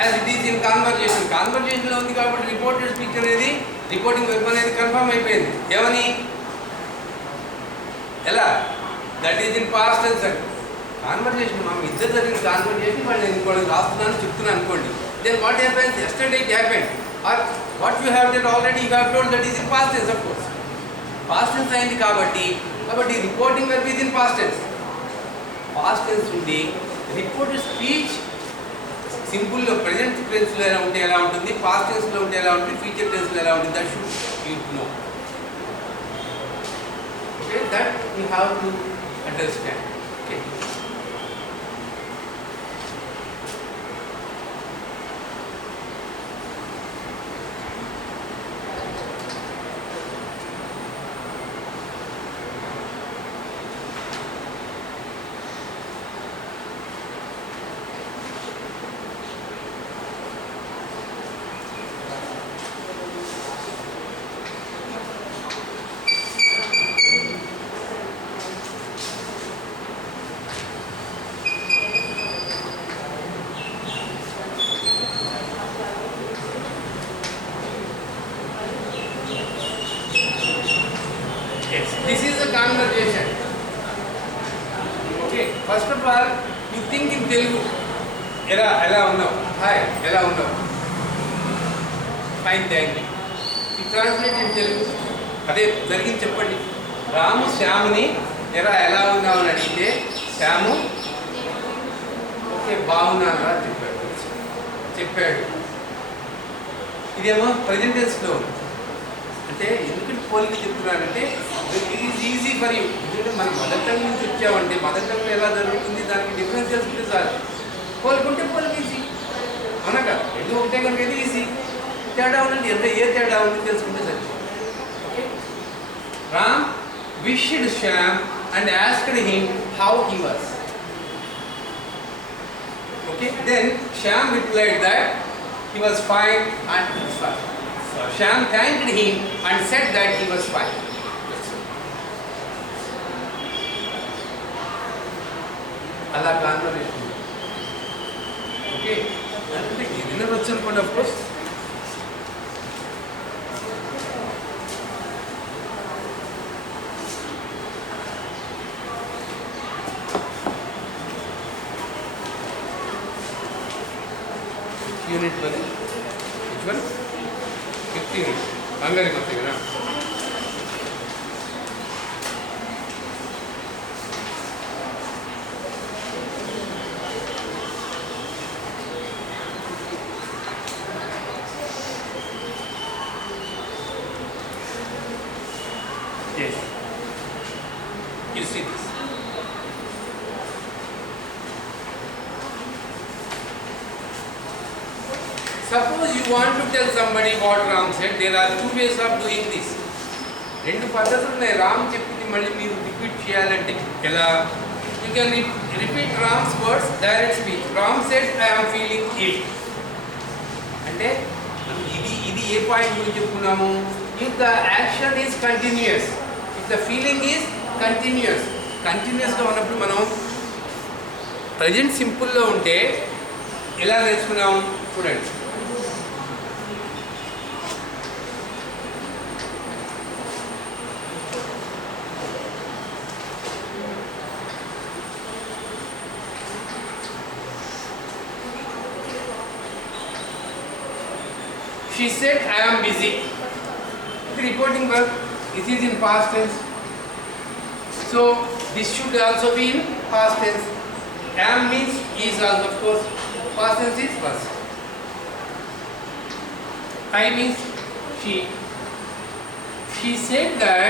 As it is in conversation. కాన్వర్జేషన్లో ఉంది కాబట్టి రిపోర్టెడ్ స్పీచ్ అనేది రిపోర్టింగ్ వెబ్ అనేది కన్ఫర్మ్ అయిపోయింది. ఏమని ఎలా that is in past tense అండి. కాన్వర్జేషన్ మనం ఇద్దరు జరిగిన కాన్వర్జేషన్ వాళ్ళు నేను ఇంకోటి రాస్తున్నాను చెప్తున్నాను అనుకోండి. Then what happens yesterday it happened or what you have done already you have told that is in past tense. Of course past tense అయింది కాబట్టి reporting verb is in past tense. Past tense ఉండి reported speech సింపుల్లో present టెన్స్లో ఎలా ఉంటే ఎలా ఉంటుంది, పాస్ట్ టెన్స్లో ఉంటే ఎలా ఉంటుంది, ఫ్యూచర్ టెన్స్లో ఎలా ఉంటుంది, that should you know. Okay, that you have to understand. Okay, this is a conversation. Okay, first of all you think in Telugu. ఎలా ఉన్నావు, హాయ్ ఎలా ఉన్నావు, ఫైన్ థ్యాంక్ యూ. ఈ ట్రాన్స్లేట్ ఇన్ తెలుగు అదే జరిగింది చెప్పండి. రాము శ్యాముని ఎలా ఉన్నావు అని అడిగితే శ్యాము ఓకే బాగున్నాను చెప్పాడు. ఇదేమో ప్రజెంట్ టెన్స్లో ఉంది. అంటే ఎందుకంటే పోలిక చెప్తున్నానంటే it is easy for you. ఎందుకంటే మన మదర్ టంగ్ నుంచి వచ్చామంటే మదర్ టంగ్లో ఎలా జరుగుతుంది దానికి డిఫరెన్స్ తెలుసుకుంటే చాలు. పోలికుంటే పోలిక ఈజీ అవునా కదా, రెండు ఒకటే కనుక అయితే ఈజీ. తేడా ఉందండి, ఎంత ఏ తేడా ఉంది తెలుసుకుంటే సరిపోతుంది. Okay, Ram wished Shyam and asked him how he was. Okay, then Shyam replied that he was fine and he was fine. So Shyam thanked him and said that he was fine. Allah conversation. Okay, అంటే ఏదైనా వచ్చు అనుకోండి. Of course unit बने which one 15 हंगारी करते ना. Yes, you see this. Suppose you want to tell somebody what Ram said, there are two ways of doing this. రెండు పద్ధతులు ఉన్నాయి. రామ్ చెప్పింది మళ్ళీ మీరు రిపీట్ చేయాలంటే ఎలా? You can repeat Ram's words direct speech. Ram said I am feeling ill అంటే ఇది ఏ పాయింట్ గురించి చెప్పుకున్నాము? If the action is continuous, if the feeling is కంటిన్యూస్గా ఉన్నప్పుడు మనం ప్రజెంట్ సింపుల్లో ఉంటే ఎలా నేర్చుకున్నాం చూడండి. She said I am busy. The reporting verb, it is in past tense. So this should also be in past tense. Am means is also, of course. Past tense is was. I means she. She said that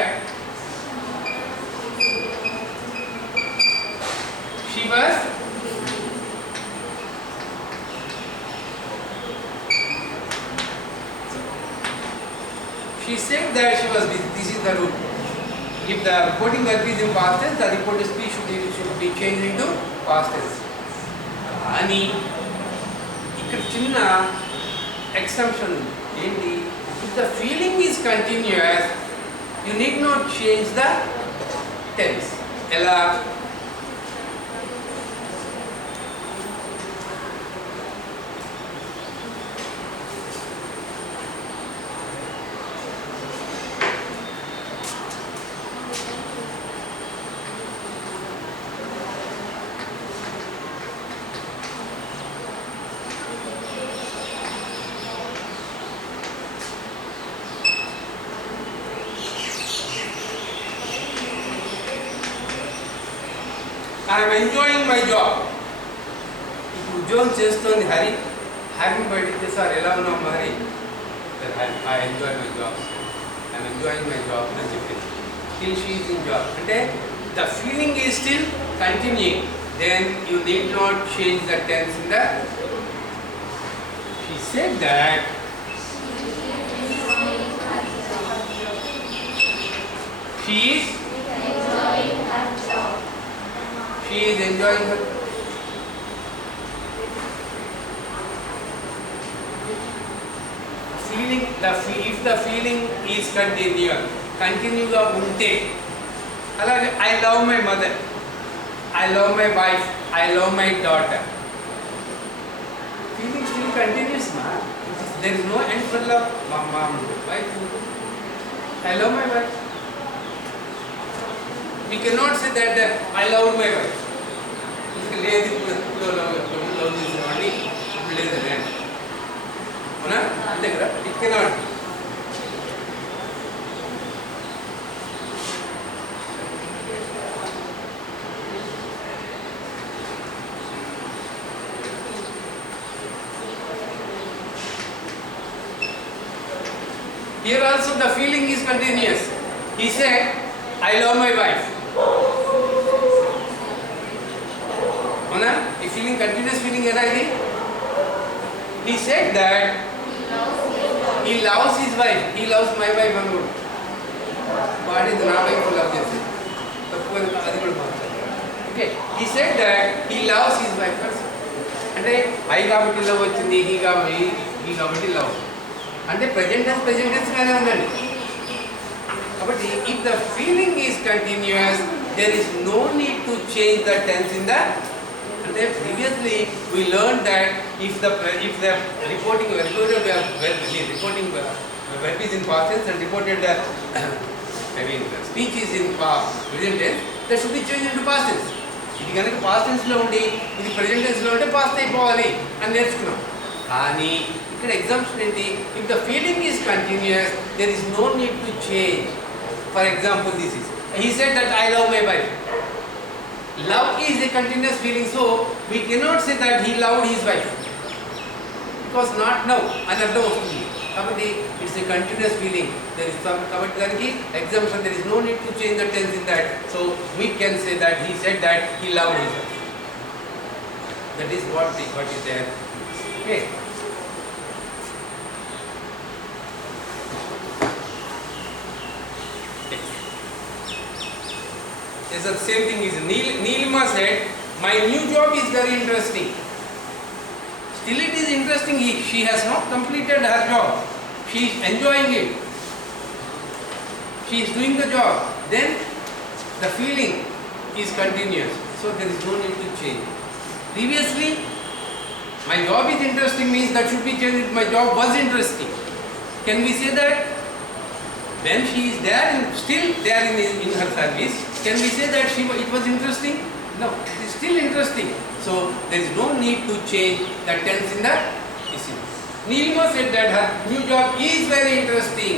she was busy. This is the rule. If the reporting verb is in past tense, the reported speech should be changed into past tense. అని ఇక్కడ చిన్న exception ఏంటి? If the feeling is continuous you need not change the tense. ఎలా? I'm enjoying my job. ఇప్పుడు ఉద్యోగం చేస్తోంది హరి. హరిని బయటికి సార్ ఎలా ఉన్నాం Hari, I enjoy my job, I'm enjoying my job అని చెప్పింది. Still she is in job అంటే the feeling is still continuing. Then you need not change the tense in the. She said that she is enjoying her. Feeling if the feeling is continuous, కంటిన్యూగా ఉంటే, అలాగే I love my mother, I love my wife, I love my daughter. Feeling still continuous, ma. There is no end for love. Mom, wife. I love my wife. We cannot say that I love my wife. లేదు ఇప్పుడు లవ్ చేసేవాడిని ఇప్పుడు లేదండి అవునా, అంతే కదా. It cannot. Here also the feeling is continuous. He said, I love my wife. అవునా, ఈ ఫీలింగ్ కంటిన్యూస్ ఫీలింగ్ ఎలా ఇది? He said that he loves his wife. He loves my wife అన్నాడు. వాడి నా వైఫ్ లవ్ చేసేది తప్పు అది కూడా మాట్లాడారు. Okay, he said that he loves his wife. అంటే ఐ కాబట్టి లవ్ వచ్చింది, హీ కాబట్టి లవ్ అంటే ప్రెజెంట్ టెన్స్ గానే ఉందండి. కాబట్టి if the feeling is continuous, there is no need to change the tense in the. అంటే previously we learned that if the reporting verb is in past tense and reported speech is in present tense, that should be changed into past tense. ఇది కనుక past tense లో ఉండి ఇది present tense లో ఉంటే past అయిపోవాలి అని నేర్చుకున్నాం. కానీ ఇక్కడ ఎగ్జాంపుల్ ఏంటి? if the feeling is continuous, there is no need to change. For example, this is, he said that I love my wife. Love is a continuous feeling, so we cannot say that he loved his wife because not now అని అర్థం వస్తుంది. కాబట్టి it's a continuous feeling. There is some, కాబట్టి దానికి example, there is no need to change the tense in that, so we can say that he said that he loved his wife. That is what is there. Okay. Yes, the same thing is Neelima said, my new job is very interesting. Still it is interesting. She has not completed her job. She is enjoying it. She is doing the job. Then the feeling is continuous. So there is no need to change. Previously, my job is interesting means that should be changed. My job was interesting. Can we say that? When she is there and still there in her service, can we say that it was interesting? No, it is still interesting. So there is no need to change the tense in the issue. Neelima said that her new job is very interesting.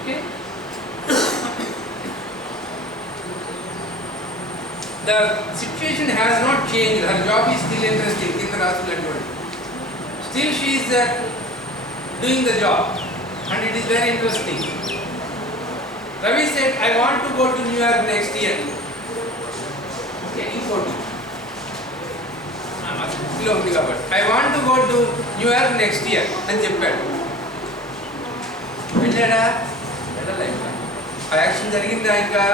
Okay. The situation has not changed. Her job is still interesting. Still she is doing the job and it is very interesting. Ravi said, I want to go to New York next year. Okay, I want to go to New York next year. అని చెప్పాడు. వెళ్ళాడా? వెళ్ళలే. ఆ యాక్షన్ జరిగిందా ఇంకా?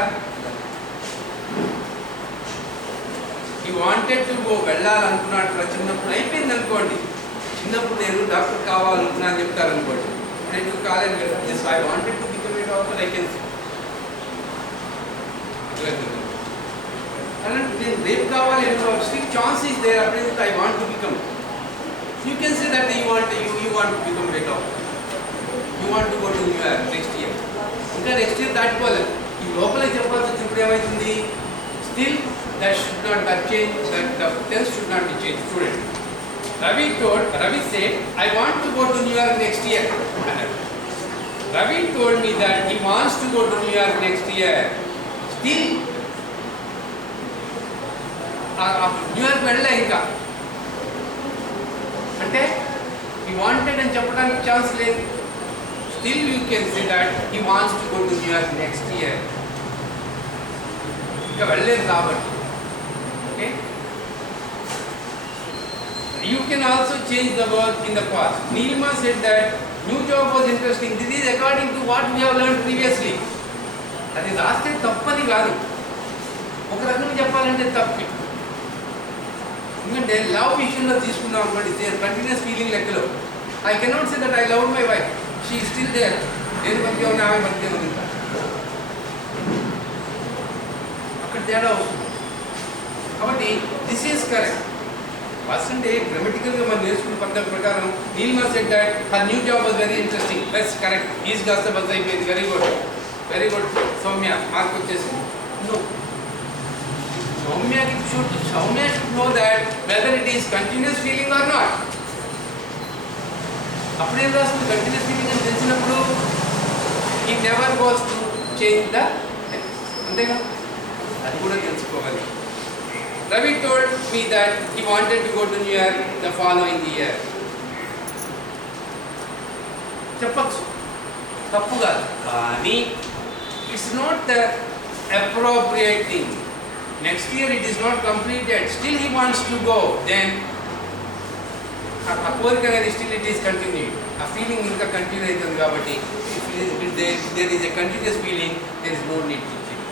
He wanted to go, వెళ్ళాలనుకున్నాడు. చిన్నప్పుడు అయిపోయింది అనుకోండి. చిన్నప్పుడు నేను డాక్టర్ కావాలనుకున్నా అని చెప్తారు అనుకోండి. నేను కాలేను కదా. Yes, I wanted to become a doctor. I can say. And then రేపు కావాలి still chance is there. I want to become. You can say that you want to become a doctor. You want to go to New York next year. ఇంకా next year దాటిపోలేదు. ఈ లోపలే చెప్పాల్సి వచ్చి ఇప్పుడు ఏమవుతుంది? Still that should not be changed. The tense should not be changed. Student. Ravi said, I want to go to New York next year. Ravi told me that he wants to go to New York next year. Still new ఇయర్కి వెళ్ళలే ఇంకా అంటే he wanted అని చెప్పడానికి ఛాన్స్ లేదు. Still you can say that he wants to go to New York next year. ఇంకా వెళ్ళలేదు కాబట్టి. Okay? You can also change the verb in the past. Nilima said that new job was interesting. This is according to what we have learned previously. అది రాస్తే తప్పని కాదు, ఒక రకంగా చెప్పాలంటే తప్పి. ఎందుకంటే లవ్ విషయంలో తీసుకున్నాం అనుకోండి, కంటిన్యూస్ ఫీలింగ్ లెక్కలో I cannot say that I love my wife, she still there, నేను బతికే ఉన్నా ఆమె బతికే ఉంది, అక్కడ తేడా వస్తుంది. కాబట్టి దిస్ ఈజ్ కరెక్ట్. ఫస్ట్ అంటే గ్రామటికల్గా మనం నేర్చుకున్న పద్ధతి ప్రకారం Neelima said that her new job was very interesting, plus correct, is కాస్త బస్ అయిపోయింది, very good very good. Soumya మార్క్ వచ్చేసింది. Soumya should know that whether it is continuous feeling or not. అప్పుడేం రాస్తుంది, కంటిన్యూస్ ఫీలింగ్ అని తెలిసినప్పుడు he never goes to change the tense. అంతేగా, అది కూడా తెలుసుకోవాలి. Ravi told me that he wanted to go to New York the following year. చెప్పచ్చు, తప్పు కాదు, కానీ it's not the appropriate thing. Next year it is not completed, still he wants to go, then a కోరిక అనేది still it is continued, a feeling ఇంకా కంటిన్యూ అవుతుంది. కాబట్టి if there is a continuous feeling, there is no need to change.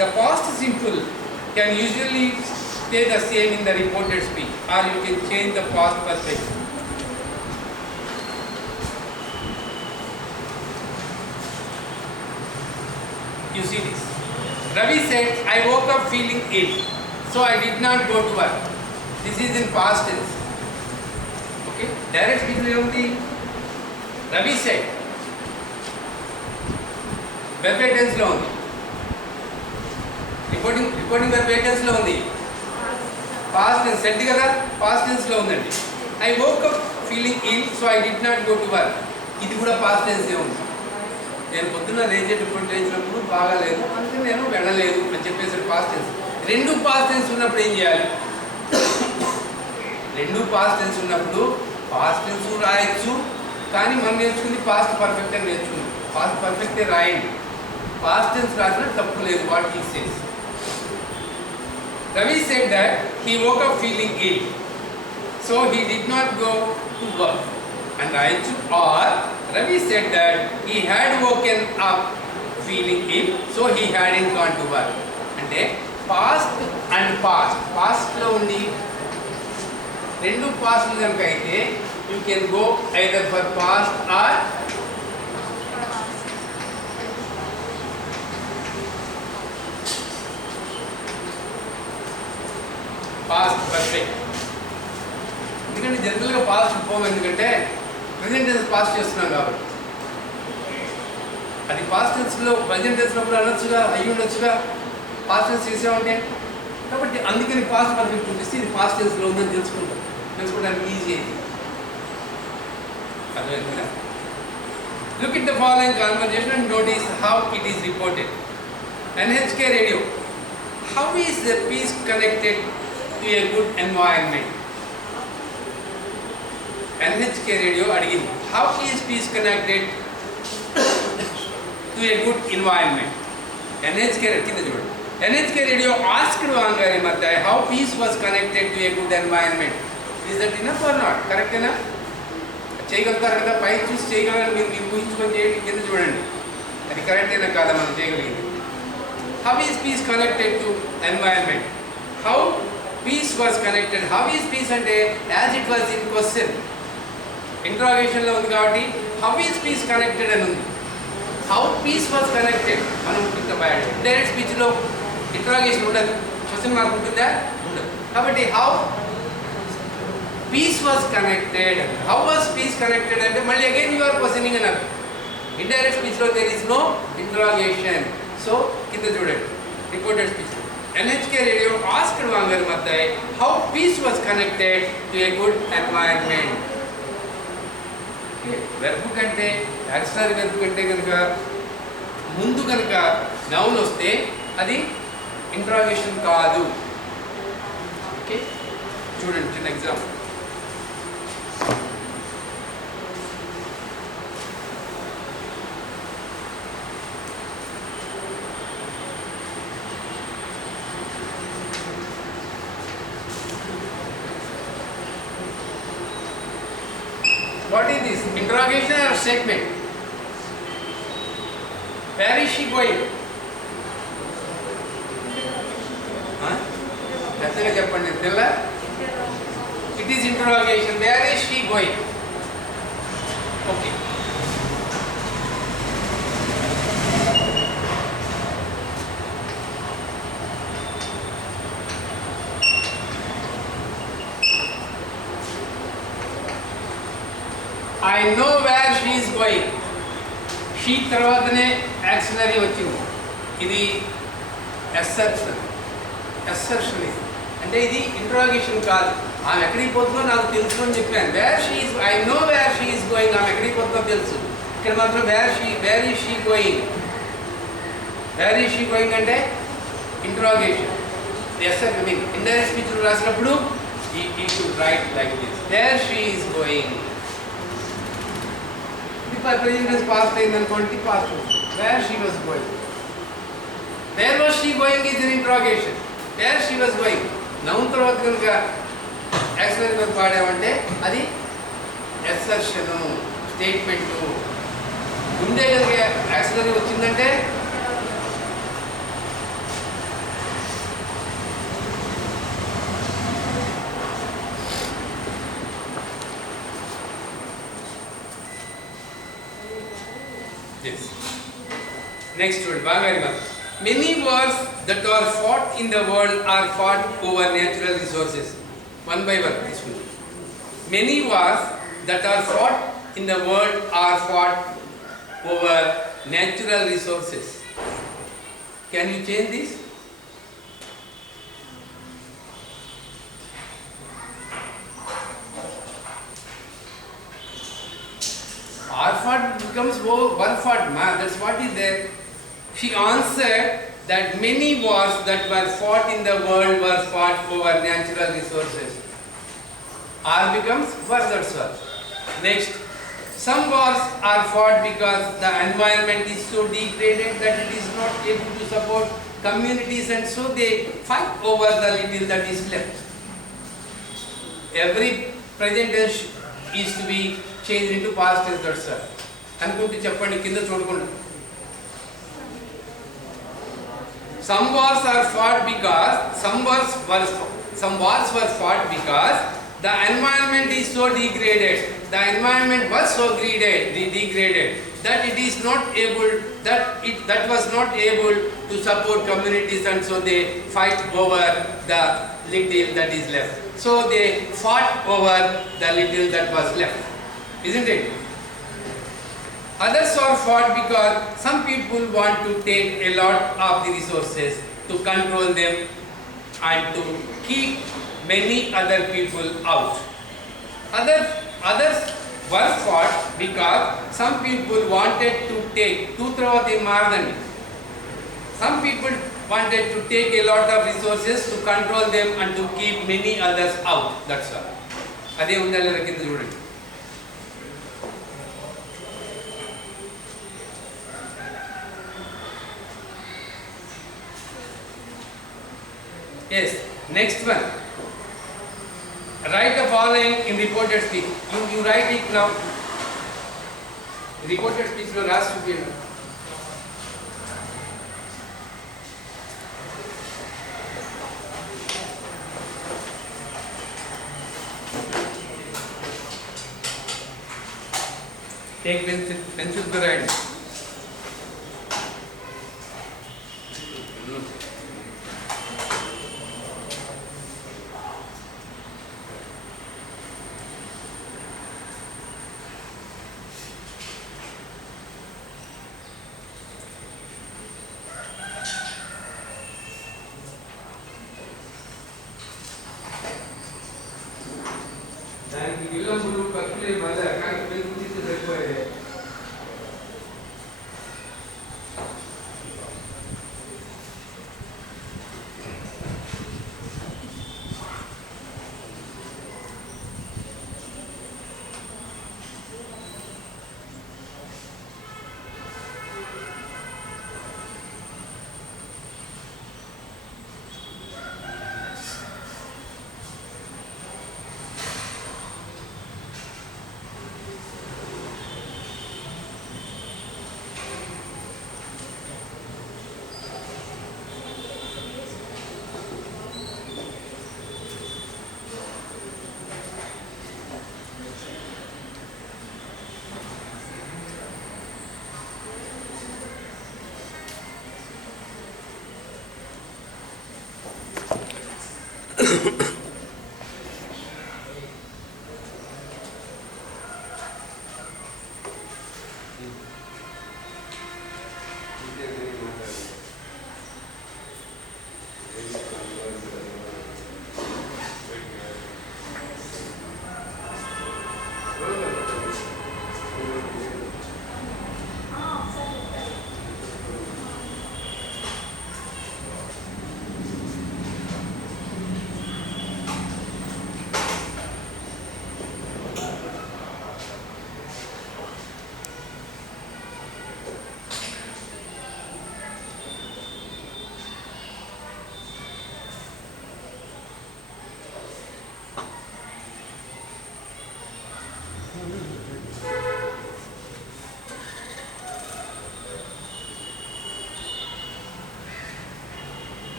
The past simple can usually stay the same in the reported speech, or you can change the past perfect. You see this. Ravi said, I woke up feeling ill, so I did not go to work. This is in past tense. Okay? Direct speech lo undi. Ravi said, verb tense lo undi. Reporting verb tense lo undi. Past tense said kada, past tense lo undandi. I woke up feeling ill, so I did not go to work. ఇది కూడా past tense ఏ ఉంది. నేను పొద్దున్న లేచినప్పుడు బాగాలేదు అంటే నేను వెళ్ళలేదు అని చెప్పేసి పాస్ట్ టెన్స్. రెండు పాస్ట్ టెన్స్ ఉన్నప్పుడు ఏం చేయాలి, రెండు పాస్ట్ టెన్స్ ఉన్నప్పుడు పాస్ట్ టెన్స్ రాయొచ్చు, కానీ మనం నేర్చుకుంది పాస్ట్ పర్ఫెక్ట్ అని నేర్చుకుంది. పాస్ట్ పర్ఫెక్టే రాయండి, పాస్ట్ టెన్స్ రాసిన తప్పు లేదు. What he says, Ravi said that he woke up feeling ill, so he did not go to work. And రాయొచ్చు, or Ravi said that he had woken up feeling ill, so he hadn't gone to work. అంటే past and పాస్ట్లో ఉండి రెండు పాస్ట్లు కనుక అయితే you can go either for past or past perfect. ఎందుకంటే జనరల్గా పాస్ట్ పోము, ఎందుకంటే ప్రజెంట్ టెన్స్ పాస్ట్ చేస్తున్నాం కాబట్టి. అది పాస్ట్ టెన్స్లో ప్రజెంట్ టెన్స్లో అనొచ్చుగా, అయ్యి ఉండొచ్చుగా, పాస్ట్ టెన్స్ చేసామంటే. కాబట్టి అందుకని పాస్ట్ పర్ఫెక్ట్ చూపిస్తే ఇది పాస్ట్ టెన్స్లో ఉందని తెలుసుకోవడానికి ఈజీ అయింది. అర్థమైందా? Look at the following conversation and notice how it is reported. NHK radio. How is the peace connected to a good environment? NHK radio అడిగింది, how is peace connected to a good environment? NHK కింద చూడండి. NHK radio asked Wangari Maathai how peace was connected to a good environment. Is that enough or not? Correct enough? చేయగలుగుతారు కదా, పై చూసి చేయగలరని మీరు ఊహించుకొని చేయండి. కింద చూడండి, అది కరెక్ట్ అయినా కాదా మనం చేయగలిగింది. How is peace connected to environment? How peace was connected? How is peace అంటే as it was in question, ఇంట్రాగేషన్లో ఉంది కాబట్టి హౌ ఈజ్ పీస్ కనెక్టెడ్ అని ఉంది. హౌ పీస్ వాజ్ కనెక్టెడ్ మనం డైరెక్ట్ స్పీచ్లో ఇంట్రాగేషన్ ఉండదు, క్వశ్చన్ మార్క్ ఉంటుందా? ఉండదు. కాబట్టి how peace was connected, how was peace connected అంటే మళ్ళీ అగైన్ యూ ఆర్ క్వశ్చనింగ్ అని అర్థం. ఇండైరెక్ట్ స్పీచ్లో there is no interrogation. So కింద చూడండి, reported speech. NHK radio asked Wangari Maathai how peace was connected to a good environment. Verb కంటే auxiliary verb కంటే కనుక ముందు కనుక నౌన్ వస్తే అది ఇంట్రాగేషన్ కాదు. ఓకే, చూడండి చిన్న example. What is this? Interrogation or statement? Where is she going? పెద్దగా చెప్పండి పిల్ల. It is interrogation. Where is she going? Okay. I know where she is going. She తర్వాతనే యాక్సిలరీ వచ్చింది. ఇది assertion. Assertion అంటే ఇది ఇంట్రాగేషన్ కాదు. ఆమె ఎక్కడికి పోతుందో నాకు తెలుసు అని చెప్పాను. Where she is, I know where she is going. ఆమె ఎక్కడికి పోతుందో తెలుసు. ఇక్కడ మాత్రం where is she going. Where is she going అంటే interrogation. SR I mean indirect speech రాసినప్పుడు ఈ should write like this, where she is going. Present past అయింది అనుకోండి, past where she was going. Where was she going is in interrogation. Where she was going noun తర్వాత కనుక auxiliary verb పాడామంటే అది ఎస్సర్షను, స్టేట్మెంటు. ముందే కనుక యాక్సిలరీ వచ్చిందంటే నెక్స్ట్ చూడండి బాగా మరి. Many wars that are fought in the world are fought over natural resources. One by one this one. Many wars that are fought in the world are fought over natural resources. Can you change this? Are fought becomes one fought, man. That's what is there. She answered that many wars that were fought in the world were fought over natural resources. R becomes further verb. Next, some wars are fought because the environment is so degraded that it is not able to support communities, and so they fight over the little that is left. Every present tense is to be changed into past tense. That's all. అనుకుంటే చెప్పండి, కింద చూడకుండా. Some wars are fought because some wars were fought because the environment is so degraded. The environment was so degraded that it is not able, that was not able to support communities, and so they fight over the little that is left. So they fought over the little that was left, isn't it? Others are fought because some people want to take a lot of the resources to control them and to keep many other people out. Others were fought because some people wanted to take some people wanted to take a lot of resources to control them and to keep many others out. That's all. అదే ఉండాలి కింద చూడండి. Yes, next one. Write the following in reported speech. You write it now. Reported speech lo ras chupiyandi. Take pencil to write. దానికి విలంబులు కక్కులే మళ్ళీ కానీ పెంకు తీసి సరిపోయాయి.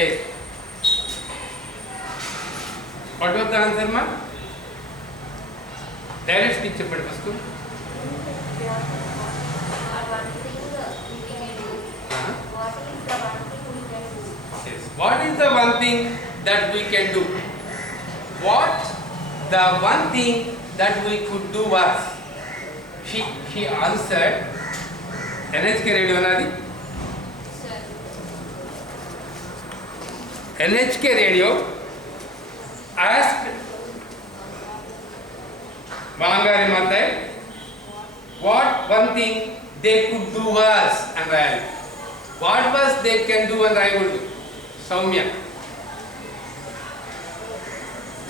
Yes. What was the answer, ma? Direct speech చెప్పండి first. Yes. What is the one thing that we can do? What the one thing that we could do was? She answered. NHK radio nadi. NHK radio asked Bangari Matai what one thing they could do was, and Rayal. What was they can do and I would do? Soumya.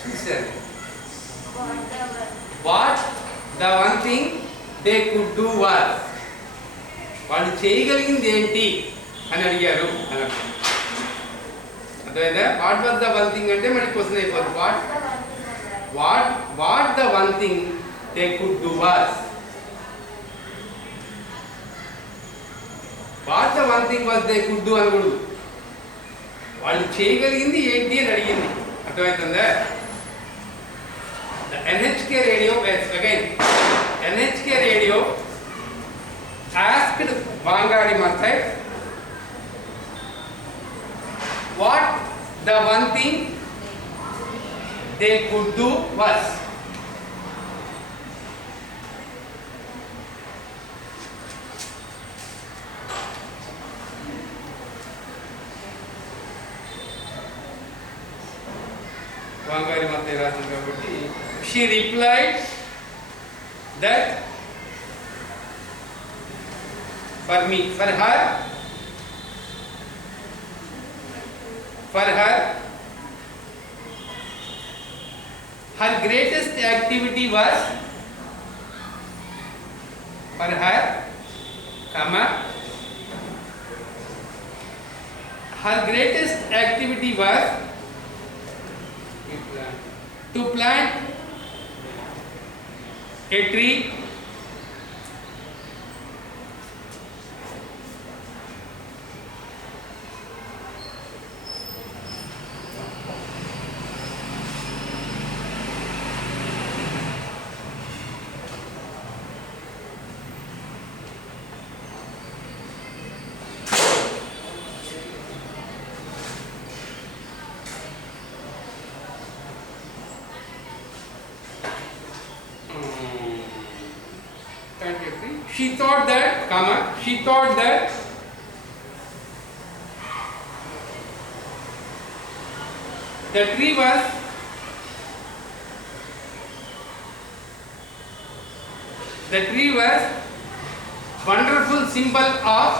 She said, what the one thing they could do was, వాళ్ళు చేయగలిగింది ఏంటి అని అడిగారు అని అర్థం. అర్థమైందా? What was the one thing అంటే మనకి క్వశ్చన్ అయిపోతుంది. What the one thing they could do was, what the one thing was they could do అనకూడదు. వాళ్ళు చేయగలిగింది ఏంటి అని అడిగింది. అర్థమవుతుందా? NHK radio, again, NHK radio asked Bangari Mathai what the one thing they could do was. Bangari Mathai రాసింది కాబట్టి she replied that for me, for her greatest activity was, for her, comma, her greatest activity was to plant a tree she thought that, comma, she thought that the tree was wonderful symbol of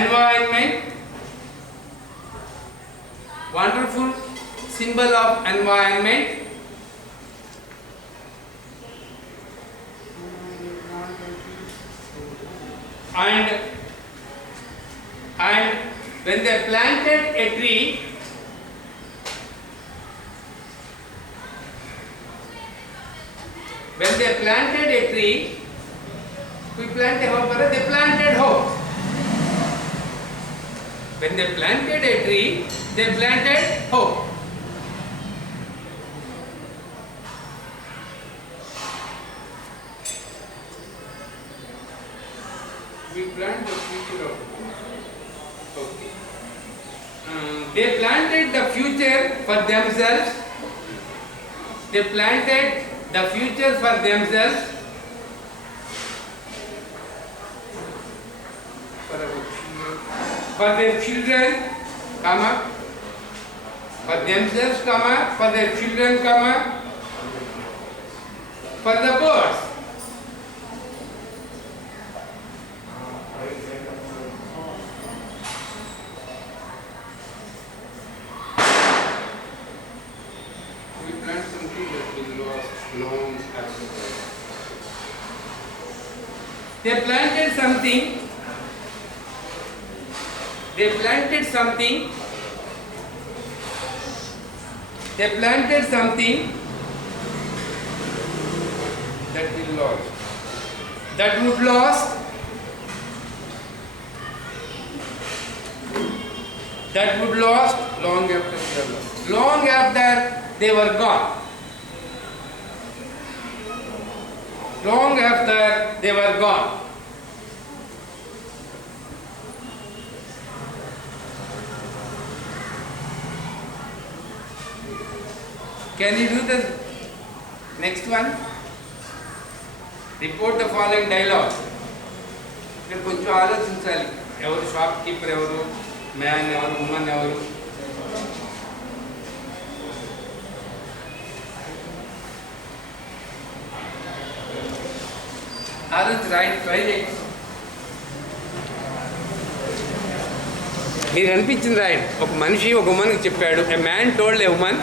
environment, wonderful symbol of environment, and when they planted a tree, we plant a hope, they planted hope. When they planted a tree, they planted hope. We plant the future of hope. Okay. They planted the future for themselves. They planted the future for themselves. For their children, comma, for themselves, comma, for their children, comma, for the birds. We plant something that will last long after that. They planted something. They planted something that will last. that would last, long after they were lost. Long after they were gone. Long after they were gone. Can you do the next one? Report the following dialogue. మీరు కొంచెం ఆలోచించాలి. ఎవరు shop keeper, ఎవరు మ్యాన్, ఎవరు ఉమెన్, ఎవరు? ఆలోచించి రాయండి, ట్రై చేయండి. మీరు అనిపించింది రాయండి. ఒక మనిషి ఒక ఉమెన్కి చెప్పాడు. A man told a women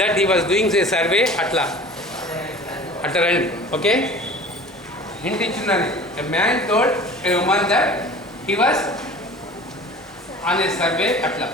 that he was doing a survey. అట్లా రండి. ఓకే, హింట్ ఇచ్చిందని. A man told a women that he was on a survey. అట్లా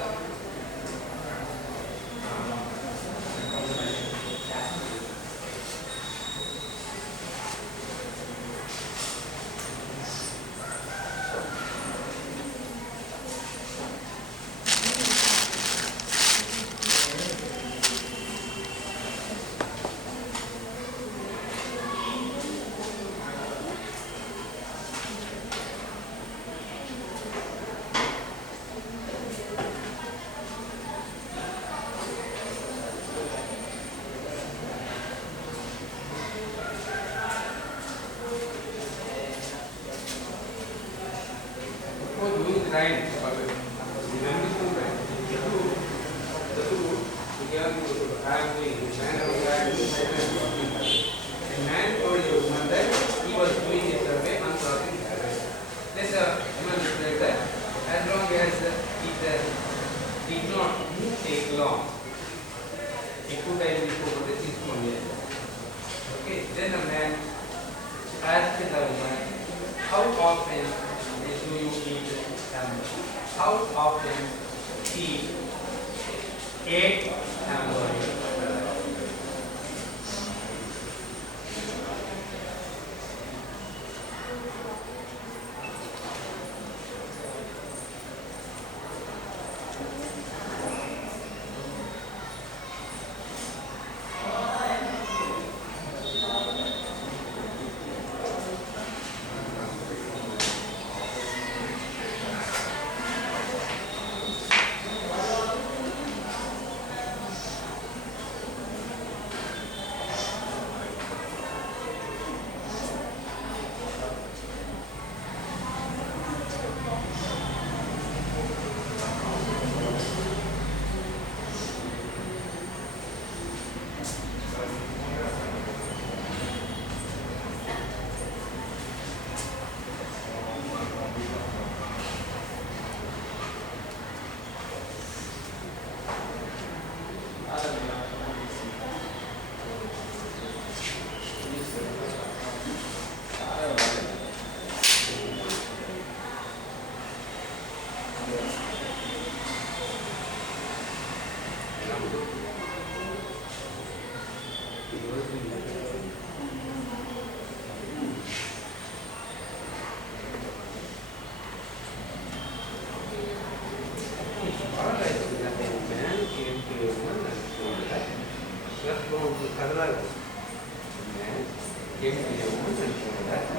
right. A man told a woman that he was doing a survey on crossing highway. This woman replied that as long as it did not take long, it could have been over the 6 months. Okay, then the man asked the woman, how often do you eat hamburger? How often he ate hamburger? Came to a woman and told her